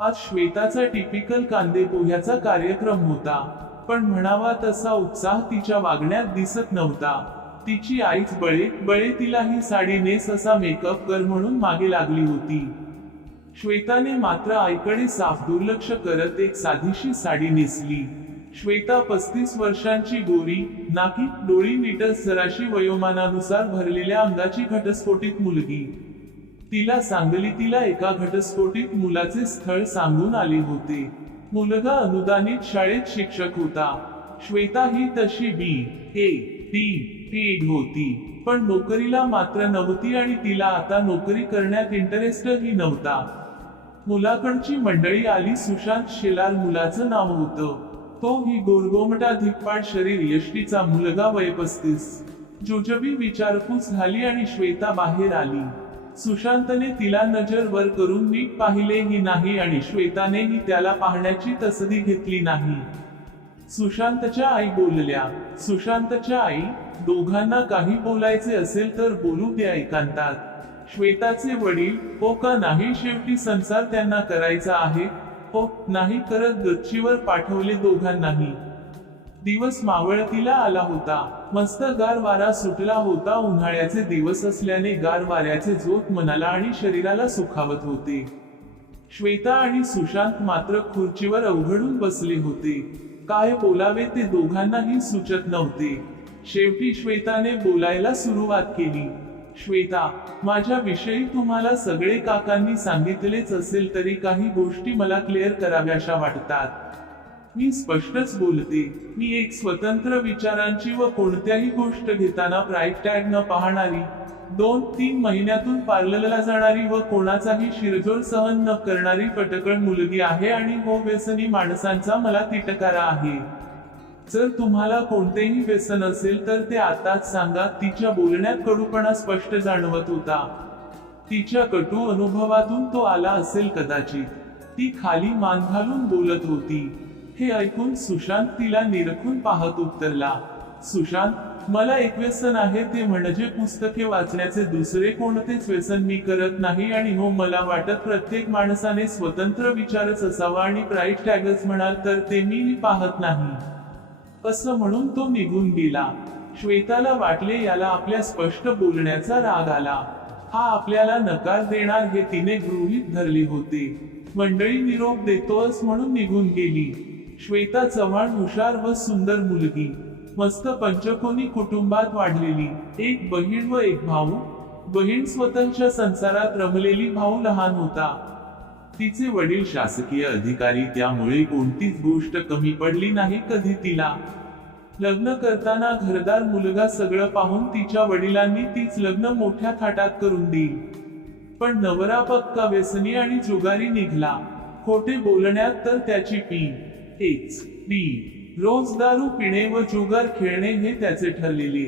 आज श्वेताचा टिपिकल कांदे पोह्याचा कार्यक्रम होता, पण म्हणावा तसा उत्साह तिच्या वागण्यात दिसत नव्हता. तिची आईच बळे बळे तिला ही साडी नेस असा मेकअप कर म्हणून मागे लागली होती. श्वेताने मात्र आईकडे साफ दुर्लक्ष करत एक साधीशी साडी नेसली. श्वेता 35 वर्षांची, गोरी, नाकी, डोळी, नीटस जराशी वयोमानानुसार भरलेल्या अंगाची घटस्फोटित मुलगी. तिला सांगलीला एका घटस्फोटित मुलाचे स्थळ सांगून आले होते. मुलगा अनुदानित शाळेत शिक्षक होता. श्वेता ही तशी एड होती, पण नोकरीला मात्र नव्हती आणि तिला आता नोकरी करण्यात इंटरेस्टही नव्हता. मुलाकडची मंडळी आली. सुशांत शेलार मुलाचं नाव होतं. तो ही गोरगोमटा धिप्पाड शरीर यष्टीचा मुलगा, वय 35. जुजबी विचारपूस झाली आणि श्वेता बाहेर आली. सुशांतने तिला नजर वर करून नीट पाहिलेही नाही आणि श्वेतानेही त्याला पाहण्याची तसदी घेतली नाही. सुशांतच्या आई बोलल्या. सुशांतच्या आई, दोघांना काही बोलायचे असेल तर बोलू द्या एकांतात. श्वेताचे वडील, हो का नाही, शेवटी संसार त्यांना करायचा आहे. हो नाही करत गच्चीवर पाठवले दोघांनाही. दिवस मावळतीला आला होता. मस्त गार वारा सुटला होता. उन्हाळ्याचे दिवस असल्याने गार वाऱ्याचे झोत मनाला आणि शरीराला सुखावत होते. श्वेता आणि सुशांत मात्र खुर्चीवर अवघडून बसले होते. काय बोलावे ते दोघांनाही सुचत नव्हते. शेवटी श्वेताने बोलायला सुरुवात केली. श्वेता, माझ्या विषयी तुम्हाला सगळे काकांनी सांगितलेच असेल तरी काही गोष्टी मला क्लिअर कराव्याशा वाटतात. मी स्पष्टच बोलते. मी एक स्वतंत्र विचारांची व कोणत्याही गोष्ट घेताना प्राईस टॅग न पाहणारी, 2-3 महिन्यातून पार्लरला जाणारी व कोणाचाही शिरजोर सहन न करणारी पटकळ मुलगी आहे आणि हो, व्यसनी माणसांचा मला तिटकारा आहे. जर तुम्हाला कोणतेही व्यसन असेल तर ते आताच सांगा. तिच्या बोलण्यात कडूपणा स्पष्ट जाणवत होता. तिच्या कटू अनुभवातून तो आला असेल कदाचित. ती खाली मान घालून बोलत होती. हे ऐकून सुशांत तिला निरखून पाहत उत्तरला. सुशांत, मला एक व्यसन आहे, ते म्हणजे पुस्तके वाचण्याचे. दुसरे कोणतेच व्यसन मी करत नाही आणि हो, मला वाटत प्रत्येक माणसाने स्वतंत्र विचारच असावा आणि प्राईस टॅगच म्हणाल तर ते मी पाहत नाही. असं म्हणून तो निघून गेला. श्वेताला वाटले याला आपल्या स्पष्ट बोलण्याचा राग आला. हा आपल्याला नकार देणार हे तिने गृहीत धरले होते. मंडळी निरोप देतोस म्हणून निघून गेली. श्वेता चव्हाण, हुशार व सुंदर मुलगी. मस्त पंचकोनी कुटुंबात वाढलेली. एक बहीण व एक भाऊ. बहीण स्वतःच्या संसारात रमलेली, भाऊ लहान होता. तिचे वडील शासकीय अधिकारी, त्यामुळे कोणतीच गोष्ट कमी पडली नाही कधी तिला. लग्न करताना घरदार मुलगा सगळं पाहून तिच्या वडिलांनी तीच लग्न मोठ्या थाटात करून दिली. पण नवरा पक्का व्यसनी आणि जुगारी निघाला. खोटे बोलण्यात तर त्याची रोज दारू पिणे व जुगार खेळणे हे त्याचे ठरलेले.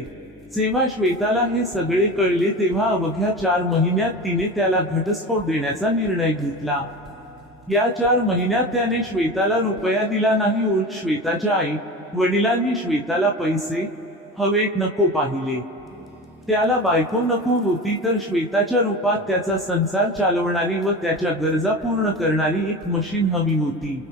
जेव्हा श्वेताला हे सगळे कळले तेव्हा अवघ्या 4 महिन्यात तिने त्याला घटस्फोट देण्याचा निर्णय घेतला. या 4 महिन्यात त्याने श्वेताला रुपया दिला नाही. उलट श्वेताच्या आई वडिलांनी श्वेताला पैसे हवेत नको पाहिले. त्याला बायको नको होती, तर श्वेताच्या रूपात त्याचा संसार चालवणारी व त्याच्या गरजा पूर्ण करणारी एक मशीन हवी होती.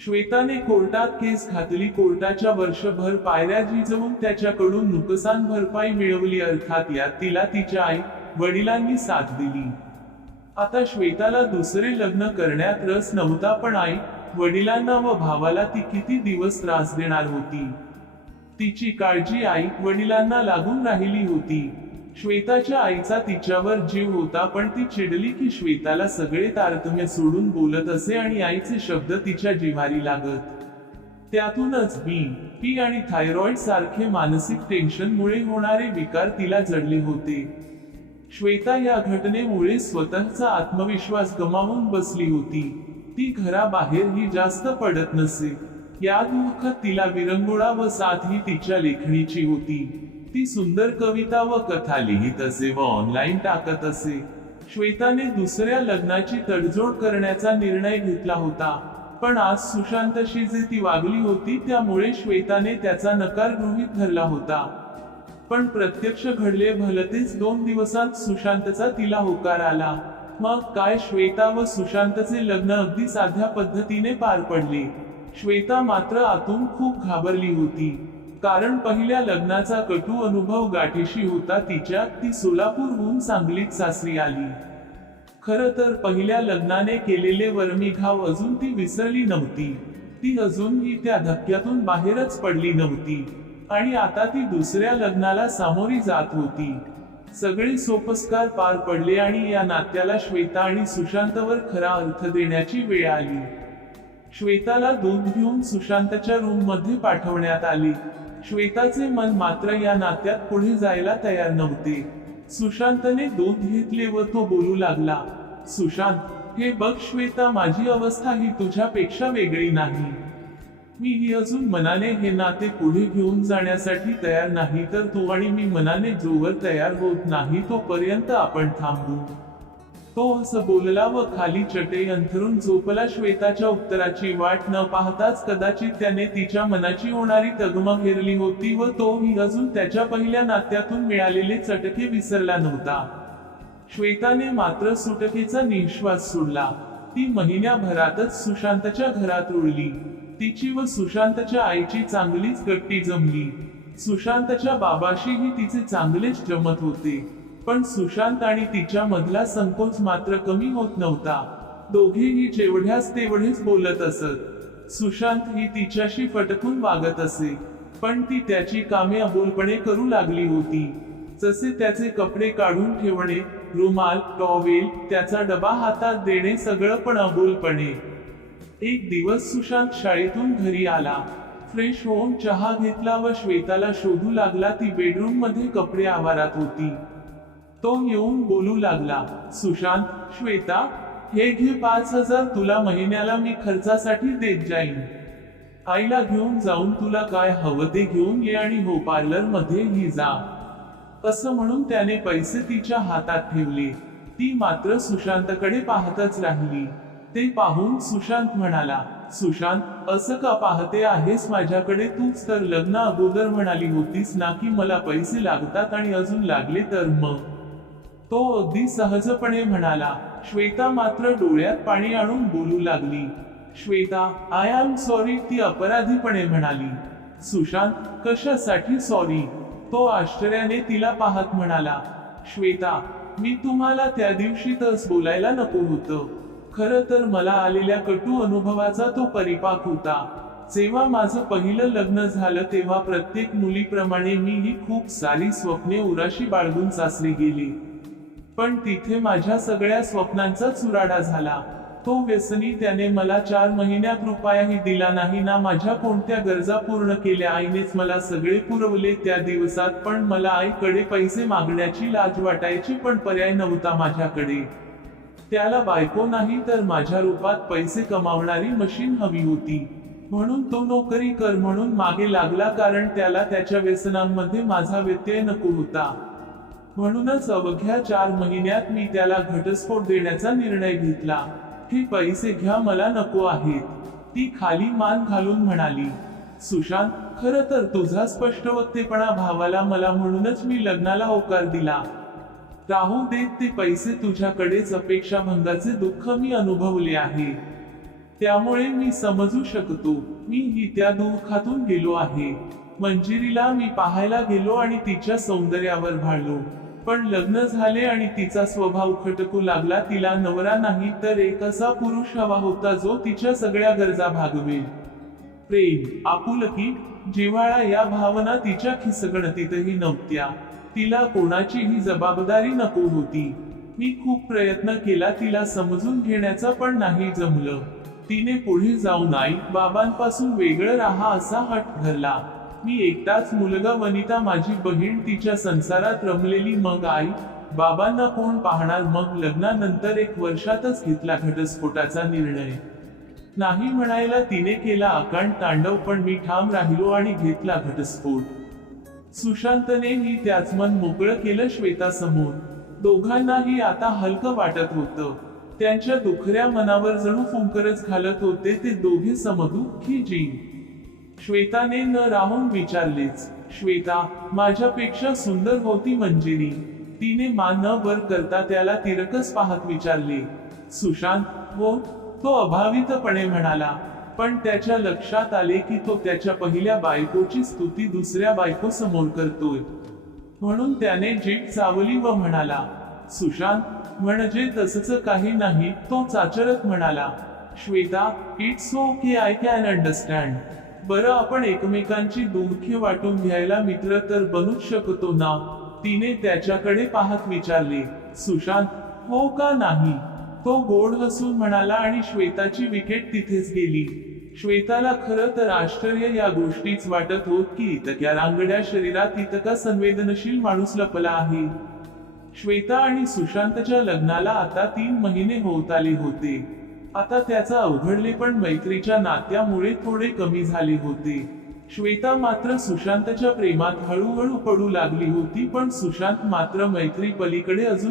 श्वेताने कोर्टात केस घातली. कोर्टाच्या वर्षभर पायऱ्या झिजवून त्याच्याकडून नुकसान भरपाई मिळवली. अर्थात यात तिला तिच्या आई वडिलांनी साथ दिली. आता श्वेताला दुसरे लग्न करण्यात रस नव्हता, पण आई वडिलांना व भावाला ती किती दिवस त्रास देणार होती. तिची काळजी आई वडिलांना लागून राहिली होती. श्वेताच्या आईचा तिच्यावर जीव होता, पण ती चिडली की श्वेताला सगळे तारतम्य सोडून बोलत असे आणि आईचे शब्द तिच्या जिव्हारी लागत. त्यातूनच BP आणि थायरॉइड सारखे मानसिक टेन्शनमुळे होणारे विकार तिला जडले होते. श्वेता या घटनेमुळे स्वतःचा आत्मविश्वास गमावून बसली होती. ती घराबाहेरही जास्त पडत नसे. या दुःखात तिला विरंगुळा व साथ ही तिच्या लेखणीची होती. ती सुंदर कविता व कथा लिहित असे व ऑनलाईन टाकत असे. श्वेताने दुसऱ्या लग्नाची तडजोड करण्याचा निर्णय घेतला होता, पण आज सुशांतशी जे ती वागली होती त्यामुळे श्वेताने त्याचा नकार गृहीत धरला होता. पण प्रत्यक्ष घडले भलतेच. 2 दिवसांत सुशांतचा तिला होकार आला. मग काय श्वेता व सुशांतचे लग्न अगदी साध्या पद्धतीने पार पडले. श्वेता मात्र आतून खूप घाबरली होती. कारण पहिल्या लग्नाचा कटू अनुभव गाठीशी होता तिच्या. ती सोलापूरहून सांगलीत सासरी आली. खरं तर पहिल्या लग्नाने केलेले वर्मीघाव अजून ती विसरली नव्हती. ती अजूनही त्या धक्क्यातून बाहेरच पडली नव्हती. आणि आता ती दुसऱ्या लग्नाला सामोरी जात होती. सगळे सोपस्कार पार पडले आणि या नात्याला श्वेता आणि सुशांतवर खरा अर्थ देण्याची वेळ आली. श्वेताला दूध घेऊन सुशांतच्या रूम मध्ये पाठवण्यात आले. श्वेताचे मन मात्र या नात्यात पुढे जायला तयार नव्हते. सुशांतने दूध घेतले व तो बोलू लागला, सुशांत, हे बघ श्वेता, माझी अवस्था ही तुझ्यापेक्षा वेगळी नाही. मीही अजून मनाने हे नाते पुढे घेऊन जाण्यासाठी तयार नाही, तर तू आणि मी मनाने जोवर तयार होत नाही तोपर्यंत आपण थांबू. तो असं बोलला व खाली चटई अंथरून झोपला. श्वेताच्या उत्तराची वाट न पाहताच कदाचित त्याने तिच्या मनाची होणारी तगमग हेरली होती व तोही अजून त्याच्या पहिल्या नात्यातून मिळालेले चटके विसरला नव्हता. श्वेताने मात्र सुटकेचा निश्वास सोडला. ती महिन्याभरातच सुशांतच्या घरात रुळली. तिची व सुशांतच्या आईची चांगलीच गट्टी जमली. सुशांतच्या बाबाशीही तिचे चांगलेच जमत होते. पण सुशांत आणि तिच्या मधला संकोच मात्र कमी होत नव्हता. दोघेही जेवढ्यास तेवढेच बोलत असत. सुशांत ही तिच्याशी फटकून वागत असे, पण ती त्याची कामे अबोलपणे करू लागली होती. जसे त्याचे कपडे काढून ठेवणे, रुमाल, टॉवेल, त्याचा डबा हातात देणे, सगळं पण अबोलपणे. एक दिवस सुशांत शाळेतून घरी आला. फ्रेश होऊन चहा घेतला व श्वेताला शोधू लागला. ती बेडरूम मध्ये कपडे आवारात होती. तो येऊन बोलू लागला, सुशांत, श्वेता, हे घे 5,000, तुला महिन्याला मी खर्चासाठी देत जाईन. आईला घेऊन जाऊन तुला काय हवं ते घेऊन ये आणि हो पार्लर मध्ये ही जा. असं म्हणून त्याने पैसे तिच्या हातात ठेवले. ती मात्र सुशांतकडे पाहतच राहिली. ते पाहून सुशांत म्हणाला, सुशांत, असं का पाहते आहेस माझ्याकडे? तूच तर लग्न अगोदर म्हणाली होतीस ना की मला पैसे लागतात आणि अजून लागले तर मग. तो अगदी सहजपणे म्हणाला. श्वेता मात्र डोळ्यात पाणी आणून बोलू लागली, श्वेता, आय एम सॉरी, ती अपराधीपणे म्हणाली. सुशांत, कशासाठी सॉरी? तो आश्चर्याने तिला पाहत म्हणाला, श्वेता, मी तुम्हाला त्या दिवशी तस बोलायला नको होतं. खरं तर मला आलेल्या कटू अनुभवाचा तो परिपाक होता. जेव्हा माझं पहिलं लग्न झालं तेव्हा प्रत्येक मुलीप्रमाणे मीही खूप सारी स्वप्ने उराशी बाळगून सासरी गेली. पण तिथे माझ्या सगळ्या स्वप्नांचा चुराडा झाला. तो व्यसनी त्याने मला 4 महिन्यात रुपयाही दिला नाही ना. माझ्या कोणत्या गरजा पूर्ण केल्या आईनेच मला सगळे पुरवले त्या दिवसात. पण मला आईकडे पैसे मागण्याची लाज वाटायची, पण पर्याय नव्हता माझ्याकडे. त्याला बायको नाही तर माझ्या रूपात पैसे कमावणारी मशीन हवी होती. म्हणून तो नोकरी कर म्हणून मागे लागला, कारण त्याला त्याच्या व्यसनांमध्ये माझा व्यत्यय नको होता. म्हणूनच अवघ्या 4 महिन्यात मी त्याला घटस्फोट देण्याचा निर्णय घेतला. हे पैसे घ्या, मला नको आहेत. ती खाली मान घालून म्हणाली, सुशांत, खरं तर तुझा स्पष्टवक्तेपणा भावाला मला, म्हणूनच मी लग्नाला होकार दिला. राहू देत ते पैसे तुझ्याकडेच. अपेक्षा भंगाचे दुःख मी अनुभवले आहे, त्यामुळे मी समजू शकतो. मी ही त्या दुःखातून गेलो आहे. मंजिरीला मी पाहायला गेलो आणि तिच्या सौंदर्यावर भाळलो. पण लग्न झाले आणि तिचा स्वभाव खटकू लागला. तिला नवरा नाही तर एक असा पुरुष हवा होता जो तिच्या सगळ्या गरजा भागवेल. प्रेम, आपुलकी, जिव्हाळा या भावना तिच्या खिसगणतीतही नव्हत्या. तिला कोणाचीही जबाबदारी नको होती. मी खूप प्रयत्न केला तिला समजून घेण्याचा, पण नाही जमलं. तिने पुढे जाऊन आई बाबांपासून वेगळं राहा असा हट धरला. मी एकटाच मुलगा, वनिता माझी बहीण तिच्या संसारात रमलेली. मग आई बाबांना कोण पाहणार? मग लग्नानंतर 1 वर्षातच घेतला घटस्फोटाचा निर्णय. नाही म्हणायला तिने केला अकांड तांडव, पण मी ठाम राहिलो आणि घेतला घटस्फोट. सुशांतनेही त्याच मन मोकळं केलं श्वेतासमोर. दोघांनाही आता हलकं वाटत होतं. त्यांच्या दुखऱ्या मनावर जणू फुंकरच घालत होते ते दोघे समदुःखी जीव. श्वेताने न राहून विचारलेच, श्वेता, माझ्यापेक्षा सुंदर होती मंजिरी. तिने मान न वर करता त्याला तिरकस पाहत विचारले, सुशांत? हो, तो अभावितपणे म्हणाला. पण त्याच्या लक्षात आले की तो त्याच्या पहिल्या बायकोची स्तुती दुसऱ्या बायको समोर करतोय. म्हणून त्याने जीभ चावली व म्हणाला, सुशांत, म्हणजे तसंच काही नाही. तो चाचरत म्हणाला, Shweta, it's okay, I can understand. बरं, आपण एकमेकांची दुःखे वाटून घ्यायला मित्र तर बनूच शकतो ना? तिने त्याच्याकडे पाहत विचारले. सुशांत, हो का नाही? तो गोड हसून म्हणाला आणि श्वेताची विकेट तिथेच गेली. श्वेताला खरं तर आश्चर्य या गोष्टीच वाटत होत की इतक्या रांगड्या शरीरात इतका संवेदनशील माणूस लपला आहे. श्वेता आणि सुशांतच्या लग्नाला आता 3 महिने होत आले होते. आता त्याचा अवघडले पण मैत्रीच्या नात्यामुळे थोडे कमी झाले होते. श्वेता मात्र सुशांतच्या प्रेमात हळूहळू पडू लागली होती, पण सुशांत मात्र मैत्री पलीकडे अजून